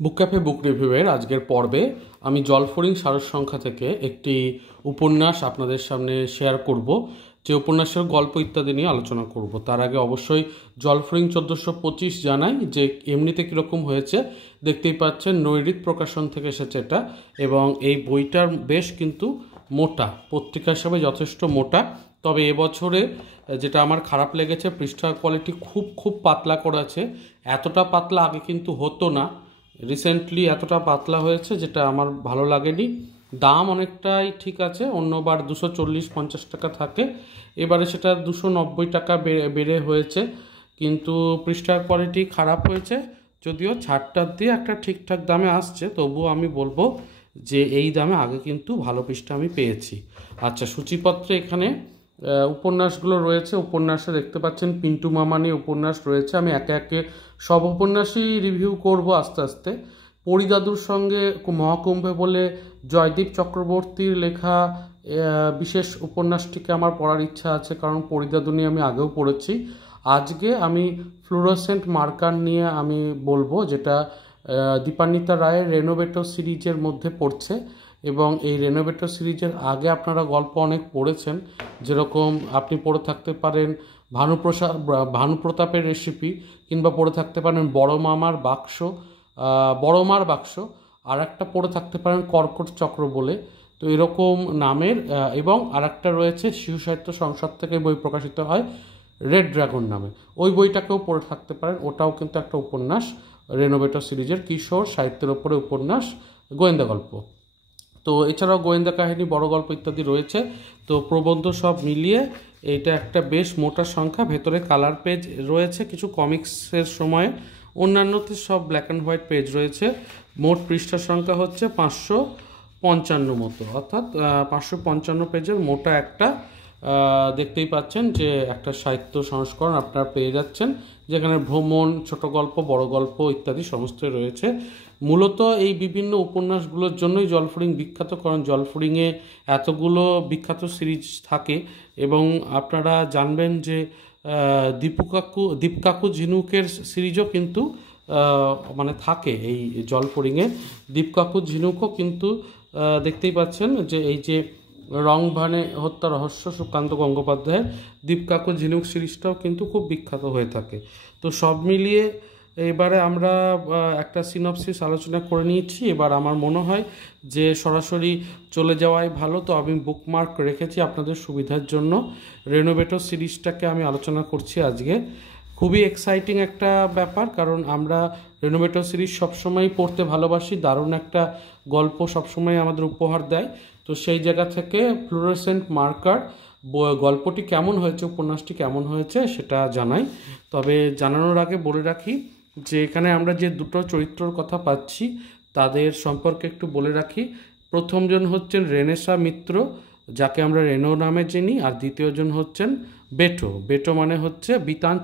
বুক cafe বুক রিভিউয়ের আজকের পর্বে আমি জলফড়িং সারসংখ্যা থেকে একটি উপন্যাস আপনাদের সামনে শেয়ার করব, যে উপন্যাসের গল্প ইত্যাদি নিয়ে আলোচনা করব। তার আগে অবশ্যই জলফড়িং 1425 জানাই যে এমনিতে কীরকম হয়েছে। দেখতেই পাচ্ছেন নৈরিত প্রকাশন থেকে এসেছে এটা, এবং এই বইটার বেশ কিন্তু মোটা, পত্রিকা হিসাবে যথেষ্ট মোটা। তবে এবছরে যেটা আমার খারাপ লেগেছে, পৃষ্ঠার কোয়ালিটি খুব পাতলা করেছে। এতটা পাতলা আগে কিন্তু হতো না, রিসেন্টলি এতটা পাতলা হয়েছে, যেটা আমার ভালো লাগেনি। দাম অনেকটাই ঠিক আছে, অন্যবার 240-50 টাকা থাকে, এবারে সেটা 290 টাকা বেড়ে হয়েছে। কিন্তু পৃষ্ঠার কোয়ালিটি খারাপ হয়েছে, যদিও ছাড়টার দিয়ে একটা ঠিকঠাক দামে আসছে, তবুও আমি বলবো যে এই দামে আগে কিন্তু ভালো পৃষ্ঠা আমি পেয়েছি। আচ্ছা, সূচিপত্রে এখানে উপন্যাসগুলো রয়েছে। উপন্যাসে দেখতে পাচ্ছেন পিন্টু মামা নিয়ে উপন্যাস রয়েছে। আমি একে একে সব উপন্যাসই রিভিউ করব আস্তে আস্তে। পরিদাদুর সঙ্গে মহাকুম্ভে বলে জয়দীপ চক্রবর্তীর লেখা বিশেষ উপন্যাসটিকে আমার পড়ার ইচ্ছা আছে, কারণ পরিদাদু নিয়ে আমি আগেও পড়েছি। আজকে আমি ফ্লুরোসেন্ট মার্কার নিয়ে আমি বলবো, যেটা দীপান্বিতা রায়ের রেনোভেটো সিরিজের মধ্যে পড়ছে। এবং এই রেনোভেটো সিরিজের আগে আপনারা গল্প অনেক পড়েছেন, যেরকম আপনি পড়ে থাকতে পারেন ভানুপ্রতাপের রেসিপি, কিংবা পড়ে থাকতে পারেন বড় মার বাক্স, আর একটা পড়ে থাকতে পারেন কর্কট চক্র বলে। তো এরকম নামের, এবং আর একটা রয়েছে শিশু সাহিত্য সংসদ থেকে বই প্রকাশিত হয় রেড ড্রাগন নামে, ওই বইটাকেও পড়ে থাকতে পারেন। ওটাও কিন্তু একটা উপন্যাস, রেনোভেটো সিরিজের কিশোর সাহিত্যের ওপরে উপন্যাস, গোয়েন্দা গল্প। তো এছাড়াও গোয়েন্দা কাহিনী, বড় গল্প ইত্যাদি রয়েছে। তো প্রবন্ধ সব মিলিয়ে এইটা একটা বেশ মোটা সংখ্যা। ভেতরে কালার পেজ রয়েছে কিছু কমিক্সের সময়ে, অন্যান্যতে সব ব্ল্যাক অ্যান্ড হোয়াইট পেজ রয়েছে। মোট পৃষ্ঠার সংখ্যা হচ্ছে 555 মতো, অর্থাৎ 555 পেজের মোটা একটা, দেখতেই পাচ্ছেন যে একটা সাহিত্য সংস্করণ আপনারা পেয়ে যাচ্ছেন, যেখানে ভ্রমণ, ছোট গল্প, বড় গল্প ইত্যাদি সমস্তই রয়েছে। মূলত এই বিভিন্ন উপন্যাসগুলোর জন্যই জলফড়িং বিখ্যাত, কারণ জলফড়িংয়ে এতগুলো বিখ্যাত সিরিজ থাকে। এবং আপনারা জানবেন যে দীপকাকু ঝিনুকের সিরিজও কিন্তু মানে থাকে এই জলফড়িংয়ে। দীপকাকু ঝিনুকও কিন্তু দেখতেই পাচ্ছেন যে এই যে রংভানে হত্যা রহস্য, সুকান্ত গঙ্গোপাধ্যায়ের দীপকাকু ঝিনুক সিরিজটাও কিন্তু খুব বিখ্যাত হয়ে থাকে। তো সব মিলিয়ে এবারে আমরা একটা সিনপসিস আলোচনা করে নিয়েছি। এবার আমার মনে হয় যে সরাসরি চলে যাওয়াই ভালো। তো আমি বুকমার্ক রেখেছি আপনাদের সুবিধার জন্য। রেনোভেটো সিরিজটাকে আমি আলোচনা করছি আজকে। খুবই এক্সাইটিং একটা ব্যাপার, কারণ আমরা রেনোভেটো সিরিজ সবসময় পড়তে ভালোবাসি, দারুণ একটা গল্প সবসময় আমাদের উপহার দেয়। তো সেই জায়গা থেকে ফ্লুরোসেন্ট মার্কার গল্পটি কেমন হয়েছে, উপন্যাসটি কেমন হয়েছে সেটা জানাই। তবে জানানোর আগে বলে রাখি যে এখানে আমরা যে দুটো চরিত্রর কথা পাচ্ছি তাদের সম্পর্কে একটু বলে রাখি। প্রথমজন হচ্ছেন রেনেসা মিত্র, যাকে আমরা রেনো নামে চিনি, আর দ্বিতীয়জন হচ্ছেন বেটো মানে হচ্ছে বিতান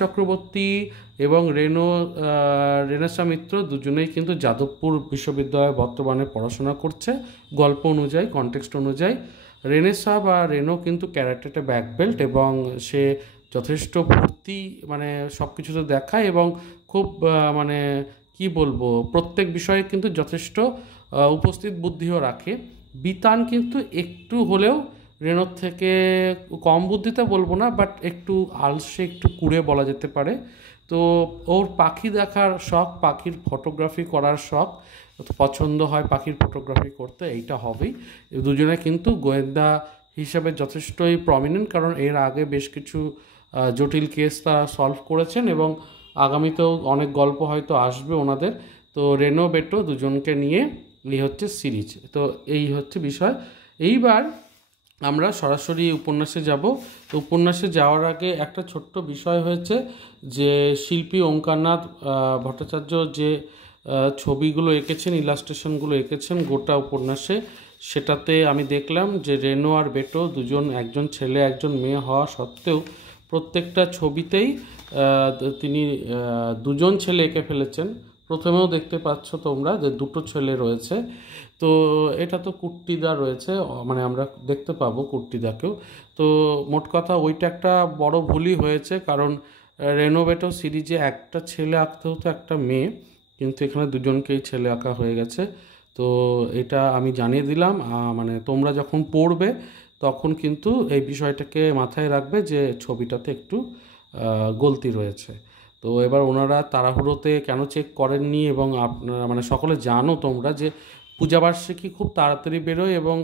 চক্রবর্তী এবং রেনেসা মিত্র দুজনেই কিন্তু যাদবপুর বিশ্ববিদ্যালয়ে বর্তমানে পড়াশোনা করছে। গল্প অনুযায়ী, কনটেক্সট অনুযায়ী রেনেসা বা রেনো কিন্তু ক্যারাটেতে ব্ল্যাক বেল্ট, এবং সে যথেষ্ট ফুর্তি, মানে সব কিছুতে দেখায়, এবং খুব মানে কি বলবো, প্রত্যেক বিষয়ে কিন্তু যথেষ্ট উপস্থিত বুদ্ধিও রাখে। বিতান কিন্তু একটু হলেও রেনোর থেকে কম বুদ্ধিতে বলবো না, বাট একটু আলসে, একটু কুড়ে বলা যেতে পারে। তো ওর পাখি দেখার শখ, পাখির ফটোগ্রাফি করার শখ, পছন্দ হয় পাখির ফটোগ্রাফি করতে, এইটা হবেই। দুজনে কিন্তু গোয়েন্দা হিসাবে যথেষ্টই প্রমিনেন্ট, কারণ এর আগে বেশ কিছু জটিল কেস তারা সলভ করেছেন, এবং আগামীতেও অনেক গল্প হয়তো আসবে ওনাদের। তো রেনো বেটো দুজনকে নিয়ে এই হচ্ছে সিরিজ। তো এই হচ্ছে বিষয়। এইবার আমরা সরাসরি উপন্যাসে যাব। তো উপন্যাসে যাওয়ার আগে একটা ছোট্ট বিষয় হয়েছে, যে শিল্পী ওঙ্কারনাথ ভট্টাচার্য যে ছবিগুলো এঁকেছেন, ইলাস্ট্রেশনগুলো এঁকেছেন গোটা উপন্যাসে, সেটাতে আমি দেখলাম যে রেনো আর বেটো দুজন, একজন ছেলে একজন মেয়ে হওয়া সত্ত্বেও প্রত্যেকটা ছবিতেই তিনি দুজন ছেলে এঁকে ফেলেছেন। প্রথমেও দেখতে পাচ্ছ তোমরা যে দুটো ছেলে রয়েছে। তো এটা তো কুট্টিদা রয়েছে, মানে আমরা দেখতে পাবো কুট্টিদাকেও। তো মোট কথা ওইটা একটা বড় ভুলই হয়েছে, কারণ রেনোভেটো সিরিজে একটা ছেলে আঁকতে হতো, একটা মেয়ে। কিন্তু এখানে দুজনকেই ছেলে আঁকা হয়ে গেছে। তো এটা আমি জানিয়ে দিলাম, মানে তোমরা যখন পড়বে তখন কিন্তু এই বিষয়টাকে মাথায় রাখবে যে ছবিটাতে একটু গলতি রয়েছে। তো এবার ওনারা তাড়াহুড়োতে কেন চেক করেননি, এবং আপনারা মানে সকলে জানো তোমরা যে পূজাবার্ষিকী খুব তাড়াতাড়ি বেরোয় এবং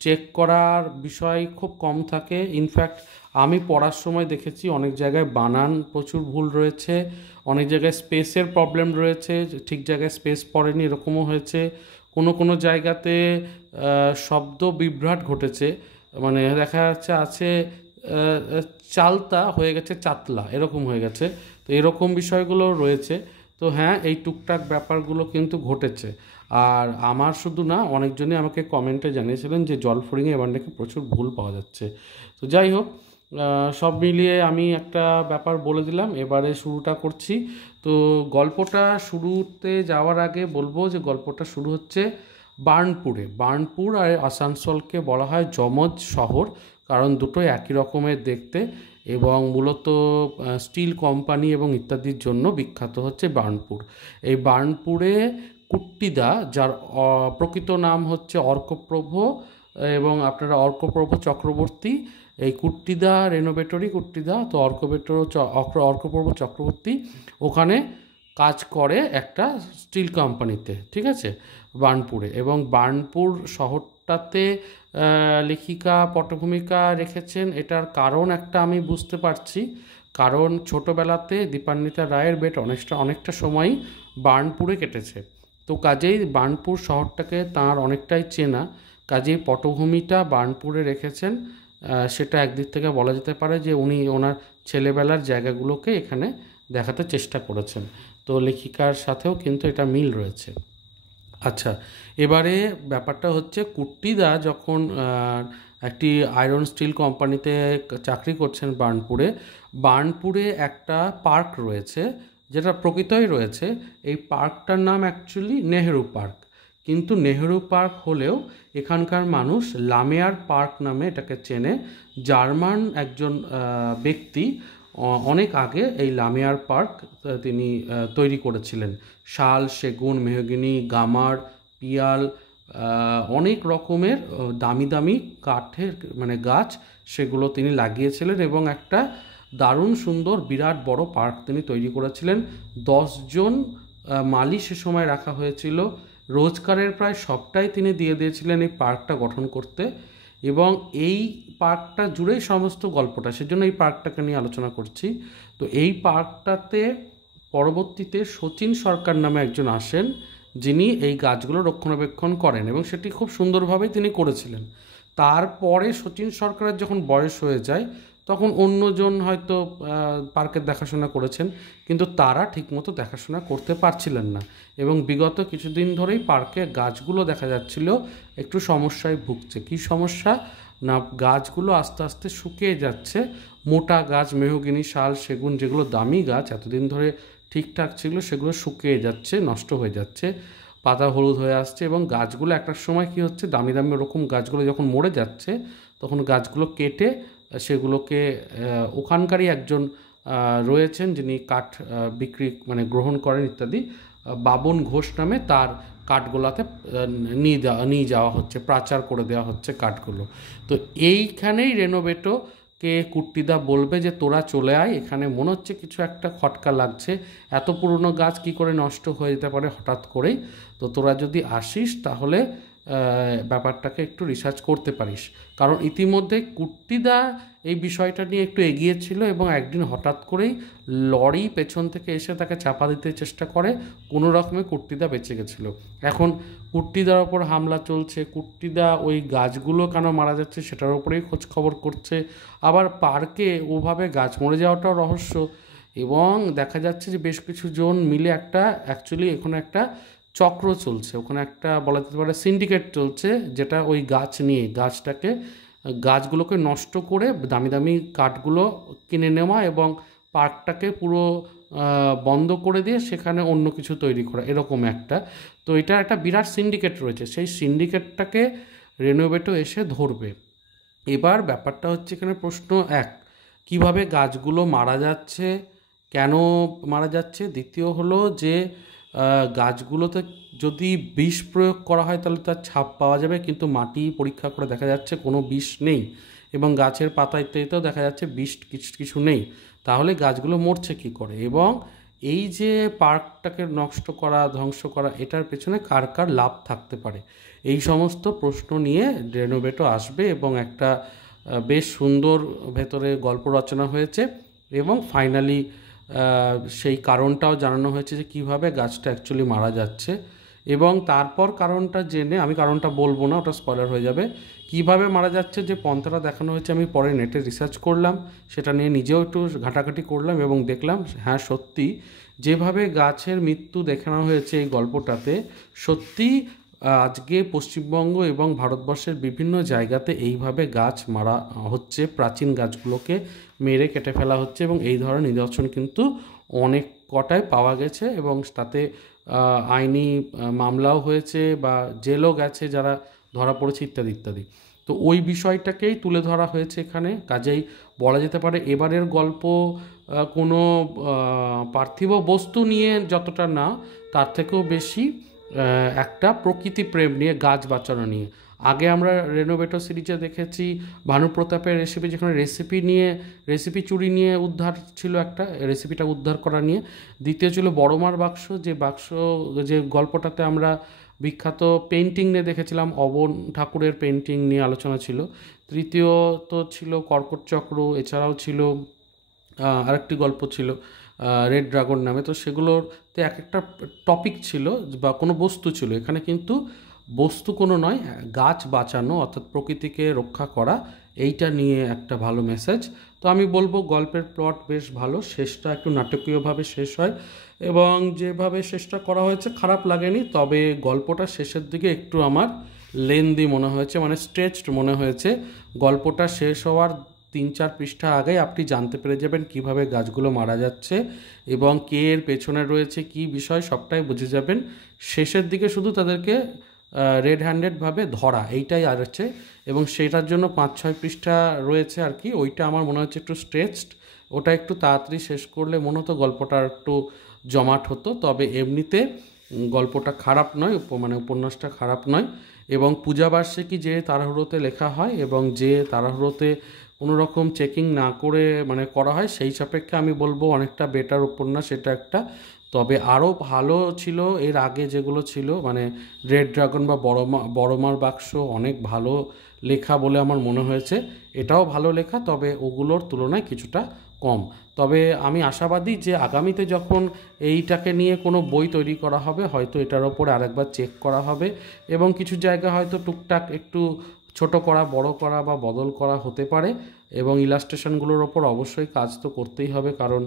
চেক করার বিষয় খুব কম থাকে। ইনফ্যাক্ট আমি পড়ার সময় দেখেছি অনেক জায়গায় বানান প্রচুর ভুল রয়েছে, অনেক জায়গায় স্পেসের প্রবলেম রয়েছে, ঠিক জায়গায় স্পেস পড়েনি এরকমও হয়েছে। কোনো কোনো জায়গাতে শব্দ বিভ্রাট ঘটেছে, মানে দেখা যাচ্ছে আছে চালতা হয়ে গেছে চাতলা, এরকম হয়ে গেছে। তো এরকম বিষয়গুলো রয়েছে। তো হ্যাঁ, এই টুকটাক ব্যাপারগুলো কিন্তু ঘটেছে। আর আমার শুধু না, অনেকজনই আমাকে কমেন্টে জানিয়েছিলেন যে জলফড়িংয়ে এবার নাকি প্রচুর ভুল পাওয়া যাচ্ছে। তো যাই হোক, সব মিলিয়ে আমি একটা ব্যাপার বলে দিলাম, এবারে শুরুটা করছি। তো গল্পটা শুরুতে যাওয়ার আগে বলবো যে গল্পটা শুরু হচ্ছে বার্নপুরে। বার্নপুর আর আসানসোলকে বলা হয় যমজ শহর, কারণ দুটোই একই রকমের দেখতে, এবং মূলত স্টিল কোম্পানি এবং ইত্যাদির জন্য বিখ্যাত হচ্ছে বার্নপুর। এই বার্নপুরে কুট্টিদা, যার প্রকৃত নাম হচ্ছে অর্কপ্রভ, এবং আপনারা অর্কপ্রভ চক্রবর্তী, এই কুট্টিদা রেনোভেটরি কুট্টিদা, তো অর্কপ্রভ চক্রবর্তী ওখানে কাজ করে একটা স্টিল কোম্পানিতে, ঠিক আছে, বার্নপুরে। এবং বার্নপুর শহরটাতে লেখিকা পটভূমিকা রেখেছেন, এটার কারণ একটা আমি বুঝতে পারছি। কারণ ছোটোবেলাতে দীপান্বিতা রায়ের বেট অনেকটা সময়ই বার্নপুরে কেটেছে। তো কাজেই বার্নপুর শহরটাকে তার অনেকটাই চেনা, কাজেই পটভূমিটা বার্নপুরে রেখেছেন। সেটা একদিক থেকে বলা যেতে পারে যে উনি ওনার ছেলেবেলার জায়গাগুলোকে এখানে দেখাতে চেষ্টা করেছেন। তো লেখিকার সাথেও কিন্তু এটা মিল রয়েছে। আচ্ছা, এবারে ব্যাপারটা হচ্ছে কুট্টিদা যখন একটি আয়রন স্টিল কোম্পানিতে চাকরি করছেন বার্নপুরে, বার্নপুরে একটা পার্ক রয়েছে, যেটা প্রকৃতই রয়েছে। এই পার্কটার নাম অ্যাকচুয়ালি নেহেরু পার্ক, কিন্তু নেহেরু পার্ক হলেও এখানকার মানুষ লামেয়ার পার্ক নামে এটাকে চেনে। জার্মান একজন ব্যক্তি অনেক আগে এই লামেয়ার পার্ক তিনি তৈরি করেছিলেন। শাল, সেগুন, মেহগিনি, গামার, পিয়াল, অনেক রকমের দামি দামি কাঠের মানে গাছ, সেগুলো তিনি লাগিয়েছিলেন এবং একটা দারুণ সুন্দর বিরাট বড় পার্ক তিনি তৈরি করেছিলেন। 10 জন মালি সে সময় রাখা হয়েছিল, রোজগারের প্রায় সবটাই তিনি দিয়ে দিয়েছিলেন এই পার্কটা গঠন করতে। এবং এই পার্কটা জুড়েই সমস্ত গল্পটা, সেজন্য এই পার্কটাকে নিয়ে আলোচনা করছি। তো এই পার্কটাতে পরবর্তীতে শচীন সরকার নামে একজন আসেন, যিনি এই গাছগুলো রক্ষণাবেক্ষণ করেন, এবং সেটি খুব সুন্দরভাবেই তিনি করেছিলেন। তারপরে শচীন সরকারের যখন বয়স হয়ে যায়, তখন অন্যজন হয়তো পার্কের দেখাশোনা করেছেন, কিন্তু তারা ঠিকমতো দেখাশোনা করতে পারছিলেন না। এবং বিগত কিছুদিন ধরেই পার্কে গাছগুলো দেখা যাচ্ছিল একটু সমস্যায় ভুগছে। কী সমস্যা না, গাছগুলো আস্তে আস্তে শুকিয়ে যাচ্ছে। মোটা গাছ, মেহগিনি, শাল, সেগুন, যেগুলো দামি গাছ এতদিন ধরে ঠিকঠাক ছিল, সেগুলো শুকিয়ে যাচ্ছে, নষ্ট হয়ে যাচ্ছে, পাতা হলুদ হয়ে আসছে। এবং গাছগুলো একটা সময় কি হচ্ছে, দামি দামি ওরকম গাছগুলো যখন মরে যাচ্ছে, তখন গাছগুলো কেটে সেগুলোকে ওখানকারই একজন রয়েছেন যিনি কাঠ বিক্রি মানে গ্রহণ করেন ইত্যাদি, বাবন ঘোষ নামে, তার কাঠগোলাতে নিয়ে যাওয়া হচ্ছে, প্রাচার করে দেওয়া হচ্ছে কাঠগুলো। তো এইখানেই রেনোভেটোকে কুট্টিদা বলবে যে তোরা চলে আয়, এখানে মনে হচ্ছে কিছু একটা খটকা লাগছে, এত পুরনো গাছ কি করে নষ্ট হয়ে যেতে পারে হঠাৎ করেই। তো তোরা যদি আসিস তাহলে ব্যাপারটাকে একটু রিসার্চ করতে পারিস। কারণ ইতিমধ্যে কুট্টিদা এই বিষয়টা নিয়ে একটু এগিয়েছিল, এবং একদিন হঠাৎ করেই লরি পেছন থেকে এসে তাকে চাপা দিতে চেষ্টা করে, কোনো রকমে কুট্টিদা বেঁচে গেছিলো। এখন কুট্টিদার ওপর হামলা চলছে, কুট্টিদা ওই গাছগুলো কেন মারা যাচ্ছে সেটার ওপরেই খোঁজ খবর করছে। আবার পার্কে ওভাবে গাছ মরে যাওয়াটাও রহস্য। এবং দেখা যাচ্ছে যে বেশ কিছু জন মিলে একটা অ্যাকচুয়ালি এখানে একটা চক্র চলছে, ওখানে একটা বলা যেতে পারে সিন্ডিকেট চলছে, যেটা ওই গাছ নিয়ে গাছগুলোকে নষ্ট করে দামি দামি কাঠগুলো কিনে নেওয়া এবং পার্কটাকে পুরো বন্ধ করে দিয়ে সেখানে অন্য কিছু তৈরি করা, এরকম একটা। তো এটা একটা বিরাট সিন্ডিকেট রয়েছে, সেই সিন্ডিকেটটাকে রেনোভেটো এসে ধরবে। এবার ব্যাপারটা হচ্ছে এখানে প্রশ্ন এক, কিভাবে গাছগুলো মারা যাচ্ছে, কেন মারা যাচ্ছে। দ্বিতীয় হলো যে গাছগুলোতে যদি বিষ প্রয়োগ করা হয় তাহলে তার ছাপ পাওয়া যাবে, কিন্তু মাটি পরীক্ষা করে দেখা যাচ্ছে কোনো বিষ নেই, এবং গাছের পাতা ইত্যাদিতেও দেখা যাচ্ছে বিষ কিছু নেই। তাহলে গাছগুলো মরছে কী করে? এবং এই যে পার্কটাকে নষ্ট করা, ধ্বংস করা, এটার পেছনে কার কার লাভ থাকতে পারে, এই সমস্ত প্রশ্ন নিয়ে রেনোভেটও আসবে, এবং একটা বেশ সুন্দর ভেতরে গল্প রচনা হয়েছে, এবং ফাইনালি সেই কারণটাও জানানো হয়েছে যে কীভাবে গাছটা অ্যাকচুয়ালি মারা যাচ্ছে। এবং তারপর কারণটা জেনে, আমি কারণটা বলবো না, ওটা স্পয়লার হয়ে যাবে, কিভাবে মারা যাচ্ছে যে পন্থাটা দেখানো হয়েছে, আমি পরে নেটে রিসার্চ করলাম, সেটা নিয়ে নিজেও একটু ঘাটাঘাটি করলাম এবং দেখলাম হ্যাঁ সত্যি যেভাবে গাছের মৃত্যু দেখানো হয়েছে এই গল্পটাতে, সত্যি আজকে পশ্চিমবঙ্গ এবং ভারতবর্ষের বিভিন্ন জায়গাতে এইভাবে গাছ মারা হচ্ছে, প্রাচীন গাছগুলোকে মেরে কেটে ফেলা হচ্ছে, এবং এই ধরনের নিদর্শন কিন্তু অনেক কটায় পাওয়া গেছে, এবং তাতে আইনি মামলাও হয়েছে বা জেলও গেছে যারা ধরা পড়েছে ইত্যাদি ইত্যাদি। তো ওই বিষয়টাকেই তুলে ধরা হয়েছে এখানে। কাজেই বলা যেতে পারে এবারের গল্প কোনো পার্থিব বস্তু নিয়ে যতটা না, তার থেকেও বেশি একটা প্রকৃতি প্রেম নিয়ে, গাছ বাঁচানো নিয়ে। আগে আমরা রেনোভেটো সিরিজে দেখেছি ভানুপ্রতাপের রেসিপি, যেখানে রেসিপি চুরি নিয়ে উদ্ধার ছিল, একটা রেসিপিটা উদ্ধার করা নিয়ে। দ্বিতীয় ছিল বড়মার বাক্স, যে গল্পটাতে আমরা বিখ্যাত পেন্টিং নিয়ে দেখেছিলাম, অবন ঠাকুরের পেন্টিং নিয়ে আলোচনা ছিল। তৃতীয়ত ছিল কর্কট চক্র, এছাড়াও ছিল আরেকটি গল্প ছিল রেড ড্রাগন নামে। তো সেগুলোতে এক একটা টপিক ছিল বা কোনো বস্তু ছিল, এখানে কিন্তু বস্তু কোনো নয়, গাছ বাঁচানো অর্থাৎ প্রকৃতিকে রক্ষা করা, এইটা নিয়ে একটা ভালো মেসেজ। তো আমি বলবো গল্পের প্লট বেশ ভালো, শেষটা একটু নাটকীয়ভাবে শেষ হয়, এবং যেভাবে শেষটা করা হয়েছে খারাপ লাগেনি, তবে গল্পটা শেষের দিকে একটু আমার লেন্দি মনে হয়েছে, মানে স্ট্রেচড মনে হয়েছে। গল্পটা শেষ হওয়ার 3-4 পৃষ্ঠা আগে আপনি জানতে পেরে যাবেন কিভাবে গাছগুলো মারা যাচ্ছে এবং কে এর পেছনে রয়েছে, কি বিষয় সবটাই বুঝে যাবেন। শেষের দিকে শুধু তাদেরকে রেড হ্যান্ডেডভাবে ধরা, এইটাই আর হচ্ছে, এবং সেটার জন্য 5-6 পৃষ্ঠা রয়েছে আর কি। ওইটা আমার মনে হচ্ছে একটু স্ট্রেচড, ওটা একটু তাড়াতাড়ি শেষ করলে মনে হতো গল্পটা একটু জমাট হতো। তবে এমনিতে গল্পটা খারাপ নয়, মানে উপন্যাসটা খারাপ নয়। এবং পূজাবার্ষিকী যে তাড়াহুড়োতে লেখা হয় এবং যে তাড়াহুড়োতে কোনো রকম চেকিং না করে মানে করা হয়, সেই সাপেক্ষে আমি বলবো অনেকটা বেটার উপন্যাস এটা একটা। তবে আরও ভালো ছিল এর আগে যেগুলো ছিল, মানে রেড ড্রাগন বা বড়মার বাক্স অনেক ভালো লেখা বলে আমার মনে হয়েছে। এটাও ভালো লেখা, তবে ওগুলোর তুলনায় কিছুটা কম। তবে আমি আশাবাদী যে আগামীতে যখন এইটাকে নিয়ে কোনো বই তৈরি করা হবে, হয়তো এটার ওপরে আরেকবার চেক করা হবে, এবং কিছু জায়গা হয়তো টুকটাক একটু ছোট করা, বড় করা বা বদল করা হতে পারে। এবং ইলাস্ট্রেশনগুলোর ওপর অবশ্যই কাজ তো করতেই হবে, কারণ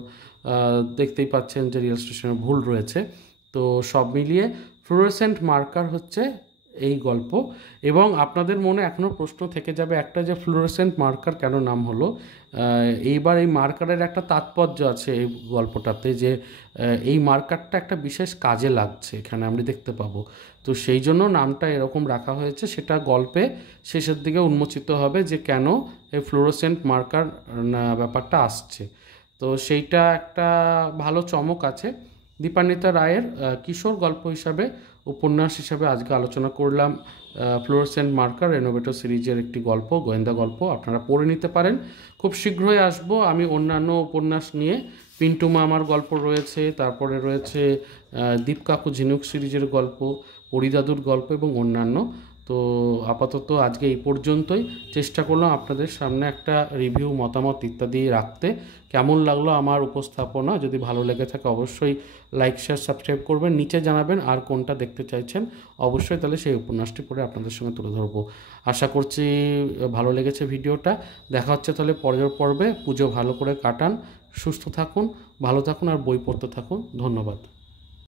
দেখতেই পাচ্ছেন যে ইলাস্ট্রেশনে ভুল রয়েছে। তো সব মিলিয়ে ফ্লুরোসেন্ট মার্কার হচ্ছে এই গল্প। এবং আপনাদের মনে এখনও প্রশ্ন থেকে যাবে একটা, যে ফ্লুরোসেন্ট মার্কার কেন নাম হলো। এইবার এই মার্কারের একটা তাৎপর্য আছে এই গল্পটাতে, যে এই মার্কারটা একটা বিশেষ কাজে লাগছে এখানে আমরা দেখতে পাবো। তো সেই জন্য নামটা এরকম রাখা হয়েছে, সেটা গল্পে শেষের দিকে উন্মোচিত হবে যে কেন এই ফ্লুরোসেন্ট মার্কার ব্যাপারটা আসছে। তো সেইটা একটা ভালো চমক আছে। দীপান্বিতা রায়ের কিশোর গল্প হিসাবে, উপন্যাস হিসাবে আজকে আলোচনা করলাম ফ্লুরোসেন্ট মার্কার, রেনোভেটো সিরিজের একটি গল্প, গোয়েন্দা গল্প। আপনারা পড়ে নিতে পারেন। খুব শীঘ্রই আসবো আমি অন্যান্য উপন্যাস নিয়ে। পিন্টু মামার গল্প রয়েছে, তারপরে রয়েছে দীপ কাকু ঝিনুক সিরিজের গল্প, পরিদাদুর গল্প এবং অন্যান্য। তো আপাতত আজকে এই পর্যন্তই। চেষ্টা করলাম আপনাদের সামনে একটা রিভিউ, মতামত ইত্যাদি রাখতে। কেমন লাগলো আমার উপস্থাপনা, যদি ভালো লেগে থাকে অবশ্যই লাইক, শেয়ার, সাবস্ক্রাইব করবেন। নিচে জানাবেন আর কোনটা দেখতে চাইছেন, অবশ্যই তাহলে সেই উপন্যাসটি পড়ে আপনাদের সঙ্গে তুলে ধরবো। আশা করছি ভালো লেগেছে ভিডিওটা। দেখা হচ্ছে তাহলে পরের পর্বে। পুজো ভালো করে কাটান, সুস্থ থাকুন, ভালো থাকুন আর বই পড়তে থাকুন। ধন্যবাদ।